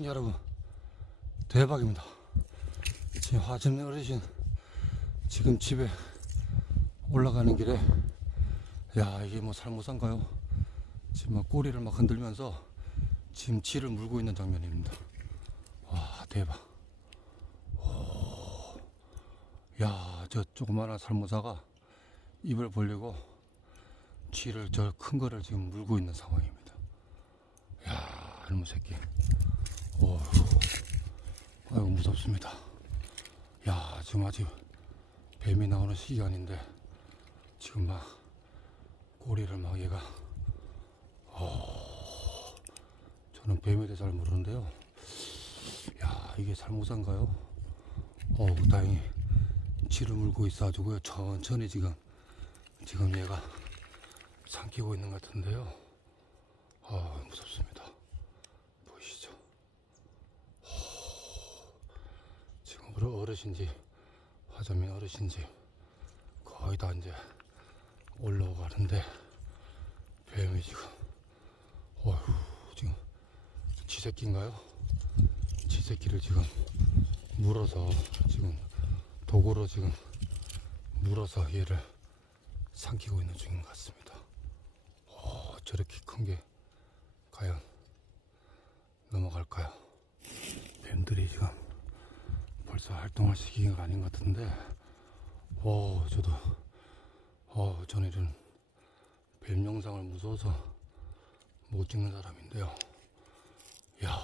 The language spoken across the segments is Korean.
시청자 여러분 대박입니다. 지금 화전의 어르신 지금 집에 올라가는 길에 야 이게 뭐 살모산가요? 지금 막 꼬리를 막 흔들면서 지금 지를 물고 있는 장면입니다. 와 대박. 야저 조그마한 살모사가 입을 벌리고 쥐를 저 큰 거를 지금 물고 있는 상황입니다. 야 이놈의 새끼 오 아이고 무섭습니다. 야 지금 아직 뱀이 나오는 시간인데 지금 막 꼬리를 막 얘가 어 저는 뱀에 대해 잘 모르는데요. 야 이게 살모사인가요? 어 다행히 쥐를 물고 있어가지고요. 천천히 지금 지금 얘가 삼키고 있는 것 같은데요. 아 무섭습니다 보이시죠 어르- 어르신지 화점이 어르신지 거의 다 이제 올라오가는데 뱀이 지금 어휴 지금 쥐새끼인가요? 쥐새끼를 지금 물어서 지금 도구로 지금 물어서 얘를 삼키고 있는 중인 것 같습니다. 오, 저렇게 큰 게 과연 넘어갈까요? 뱀들이 지금 벌써 활동할 시기가 아닌 것 같은데, 오, 저도, 어, 저는 이런 뱀 영상을 무서워서 못 찍는 사람인데요. 이야,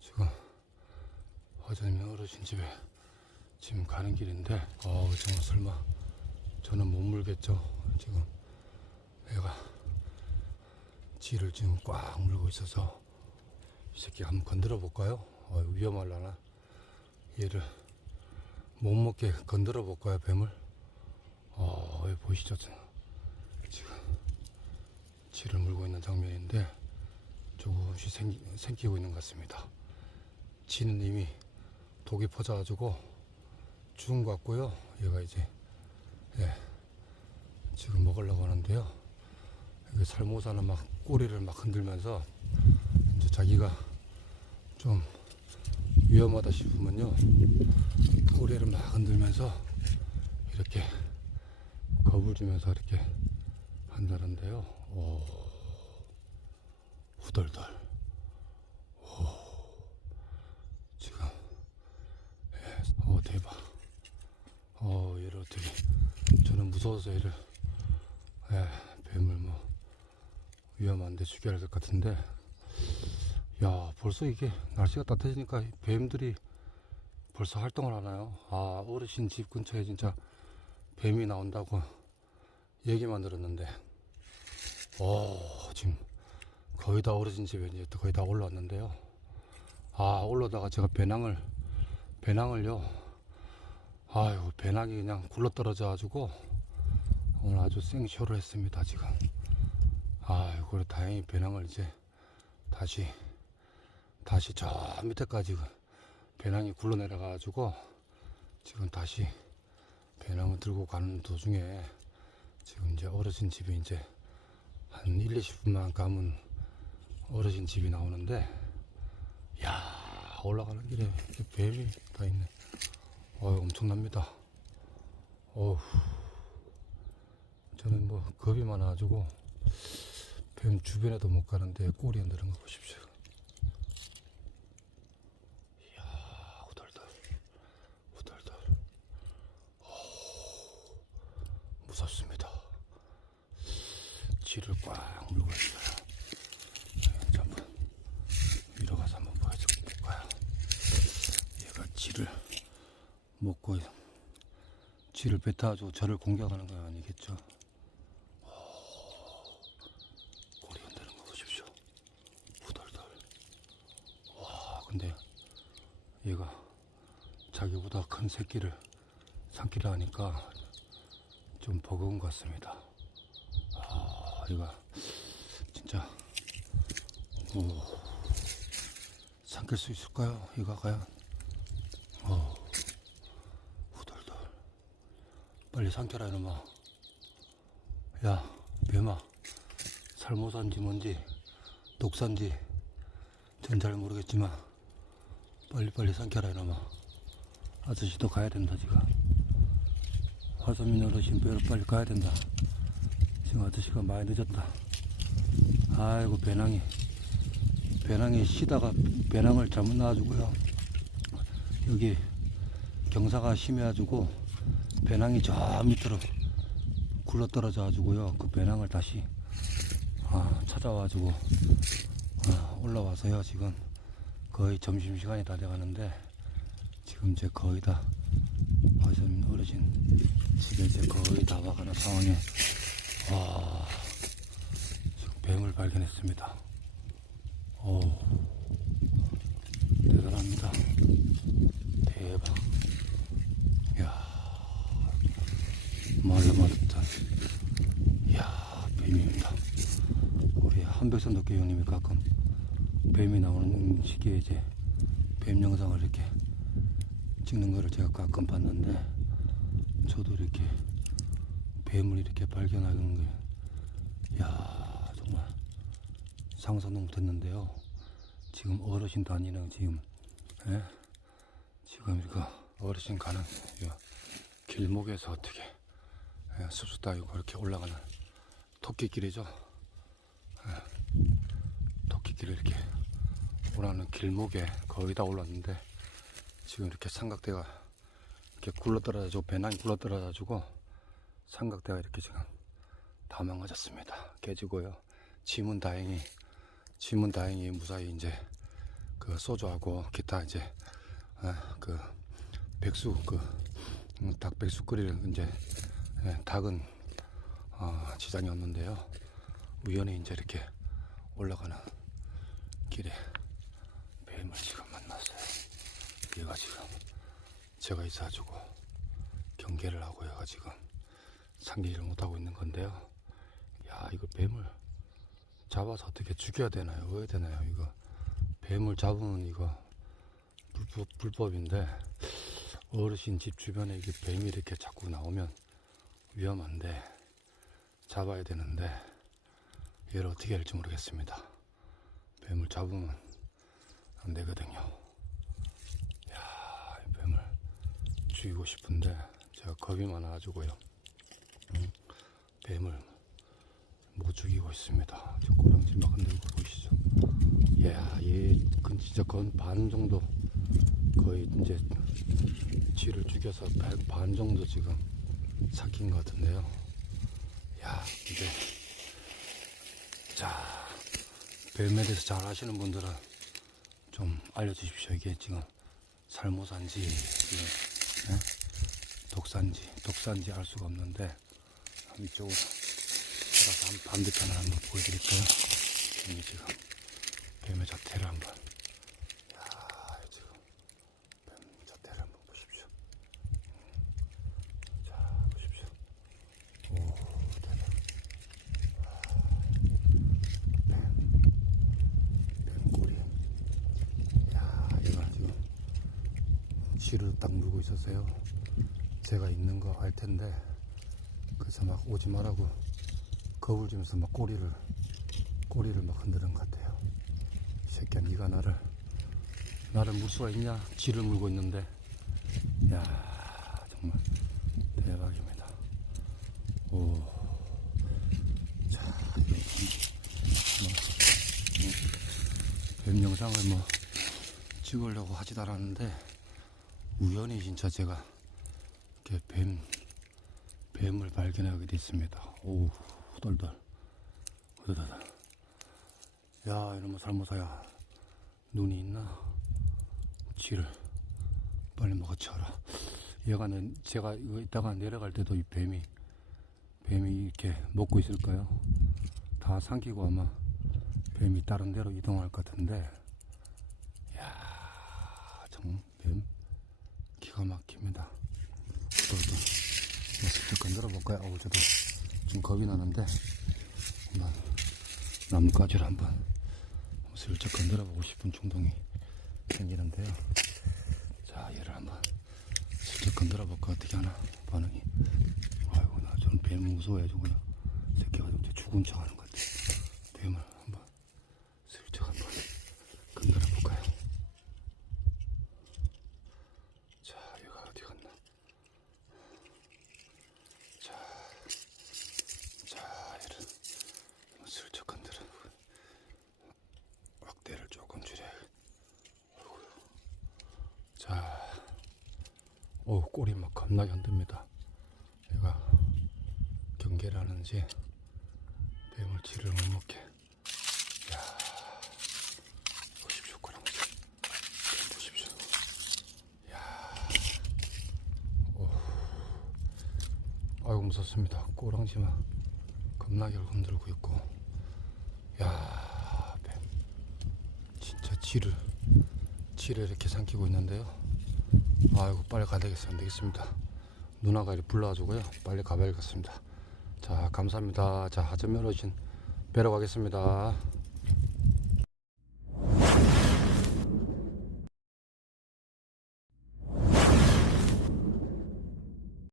지금 화장님 어르신 집에 지금 가는 길인데, 어, 정말 설마 저는 못 물겠죠. 지금 애가 지를 지금 꽉 물고 있어서 이 새끼 한번 건드려 볼까요? 어, 위험할라나? 얘를 못 먹게 건드려 볼까요, 뱀을? 어, 여기 보이시죠? 지금 지를 물고 있는 장면인데 조금씩 생기, 생기고 있는 것 같습니다. 지는 이미 독이 퍼져가지고 죽은 것 같고요. 얘가 이제 예, 지금 먹으려고 하는데요. 여기 살모사는 막 꼬리를 막 흔들면서 이제 자기가 좀 위험하다 싶으면요 꼬리를 막 흔들면서 이렇게 겁을 주면서 이렇게 한다는데요. 오, 후덜덜. 오, 지금 예, 어 대박. 어 얘를 어떻게 저는 무서워서 얘를 예, 뱀을 뭐 위험한데 죽여야 될 것 같은데 야 벌써 이게 날씨가 따뜻해지니까 뱀들이 벌써 활동을 하나요? 아 어르신 집 근처에 진짜 뱀이 나온다고 얘기만 들었는데. 어 지금 거의 다 어르신 집에 이제 거의 다 올라왔는데요. 아 올라다가 제가 배낭을 배낭을요. 아유 배낭이 그냥 굴러떨어져 가지고 오늘 아주 생쇼를 했습니다 지금. 아유 그래 다행히 배낭을 이제 다시 다시 저 밑에까지 배낭이 굴러 내려가 가지고 지금 다시 배낭을 들고 가는 도중에 지금 이제 어르신 집이 이제 한 1, 20분만 가면 어르신 집이 나오는데 야 올라가는 길에 뱀이 다 있네. 어 엄청납니다. 어우 저는 뭐 겁이 많아가지고 뱀 주변에도 못 가는데 꼬리 흔드는 거 보십시오 이야 후덜덜 후덜덜 오, 무섭습니다 쥐를 꽉 물고 있어요 한번 위로 가서 한번 보여줄까요 얘가 쥐를 먹고 쥐를 뱉어가지고 저를 공격하는 건 아니겠죠 꼬리 흔드는 거 보십시오. 후덜덜. 와, 근데 얘가 자기보다 큰 새끼를 삼키려 하니까 좀 버거운 것 같습니다. 아, 얘가 진짜, 오, 삼킬 수 있을까요? 얘가 과연? 어, 후덜덜. 빨리 삼켜라, 이놈아. 야, 뱀아. 살모산지 뭔지 독산지 그건 잘 모르겠지만 빨리빨리 삼켜라 이놈아 아저씨도 가야 된다 지금 화소민 어르신 뵈러 빨리 가야 된다. 지금 아저씨가 많이 늦었다. 아이고 배낭이. 배낭이 쉬다가 배낭을 잘못 놔가지고요. 여기 경사가 심해가지고 배낭이 저 밑으로 굴러 떨어져 가지고요. 그 배낭을 다시 아, 찾아와가지고 아, 올라와서요 지금. 거의 점심시간이 다 돼가는데 지금 이제 거의 다 어 르신, 어르신 집에 이제 거의 다 와가는 상황에 와 지금 뱀을 발견했습니다. 오 대단합니다. 대박. 이야 말로 말했던 이야 뱀입니다. 우리 한백선 덕계 형님이 가끔 뱀이 나오는 시기에 이제 뱀 영상을 이렇게 찍는 거를 제가 가끔 봤는데 저도 이렇게 뱀을 이렇게 발견하는 게, 야 정말 상상도 못했는데요. 지금 어르신 다니는 지금, 예? 지금 이거 어르신 가는 이 길목에서 어떻게 예, 숲수 따위고 이렇게 올라가는 토끼길이죠. 예, 토끼길을 이렇게 오라는 길목에 거의 다 올랐는데 지금 이렇게 삼각대가 이렇게 굴러떨어져가지고 배낭이 굴러떨어져가지고 삼각대가 이렇게 지금 다 망가졌습니다. 깨지고요. 짐은 다행히 짐은 다행히 무사히 이제 그 소주하고 기타 이제 아, 그 백수 그 음, 닭 백수 끓일 이제 예, 닭은 어, 지장이 없는데요. 우연히 이제 이렇게 올라가는 길에 뱀을 지금 만났어요. 얘가 지금 제가 있어가지고 경계를 하고 얘가 지금 상기를 못하고 있는 건데요. 야 이거 뱀을 잡아서 어떻게 죽여야 되나요? 왜 되나요? 이거 뱀을 잡으면 이거 불법, 불법인데 어르신 집 주변에 이게 뱀이 이렇게 자꾸 나오면 위험한데 잡아야 되는데 얘를 어떻게 할지 모르겠습니다. 뱀을 잡으면 안 되거든요. 야, 이 뱀을 죽이고 싶은데 제가 겁이 많아가지고요. 음, 뱀을 못 죽이고 있습니다. 저 꼬랑지 막 흔들고 보이시죠? 야, 얘그 진짜 건 반 정도 거의 이제 쥐를 죽여서 반, 반 정도 지금 삭힌 것 같은데요. 야, 이제 자 뱀에 대해서 잘 아시는 분들은 좀 알려주십시오. 이게 지금 살모산지 지금 예? 독산지 독산지 알 수가 없는데 이쪽으로 한 반대편을 한번 보여드릴까요? 이게 지금 뱀의 자태를 한번 야 지금 뱀 자태를 한번 보십시오. 자 보십시오. 오 대박. 뱀꼬리. 야, 얘가 지금 쥐를 딱 물고 있었어요. 제가 있는 거 알 텐데, 그래서 막 오지 말라고 겁을 주면서 막 꼬리를, 꼬리를 막 흔드는 것 같아요. 이 새끼야, 네가 나를, 나를 물 수가 있냐? 쥐를 물고 있는데, 야, 정말 대박입니다. 오. 자, 이거 뱀 영상을 뭐 찍으려고 하지도 않았는데 우연히 진짜 제가 이렇게 뱀 뱀을 발견하게 됐습니다. 오 후덜덜 후덜덜. 야 이놈의 살모사야 눈이 있나? 쥐를 빨리 먹어치워라. 얘가는 제가 이거 이따가 내려갈 때도 이 뱀이 뱀이 이렇게 먹고 있을까요? 다 삼키고 아마 뱀이 다른 데로 이동할 것 같은데 야 정뱀 기가 막힙니다. 또또 슬쩍 건드려 볼까요? 어우 저도 좀 겁이 나는데 한번 나뭇가지를 한번 슬쩍 건드려 보고 싶은 충동이 생기는데요. 자 얘를 한번 슬쩍 건드려 볼까? 어떻게 하나? 반응이. 아이고 나 저는 뱀 무서워해가지고 그냥 새끼가 좀 죽은 척 하는 것 같아. 뱀을 한번 슬쩍 한번 건드려 어 꼬리 막 겁나게 흔듭니다. 얘가 경계라는지 뱀을치를 못 먹게. 야 보십시오 꼬랑지. 뱀 보십시오. 아이고 무섭습니다. 꼬랑지만 겁나게 흔들고 있고, 야, 뱀. 진짜 쥐를 쥐를 이렇게 삼키고 있는데요. 아이고 빨리 가야 되겠어요. 안 되겠습니다. 누나가 이렇게 불러가지고요. 빨리 가봐야겠습니다. 자 감사합니다. 자 하점 열어주신 뵈러 가겠습니다.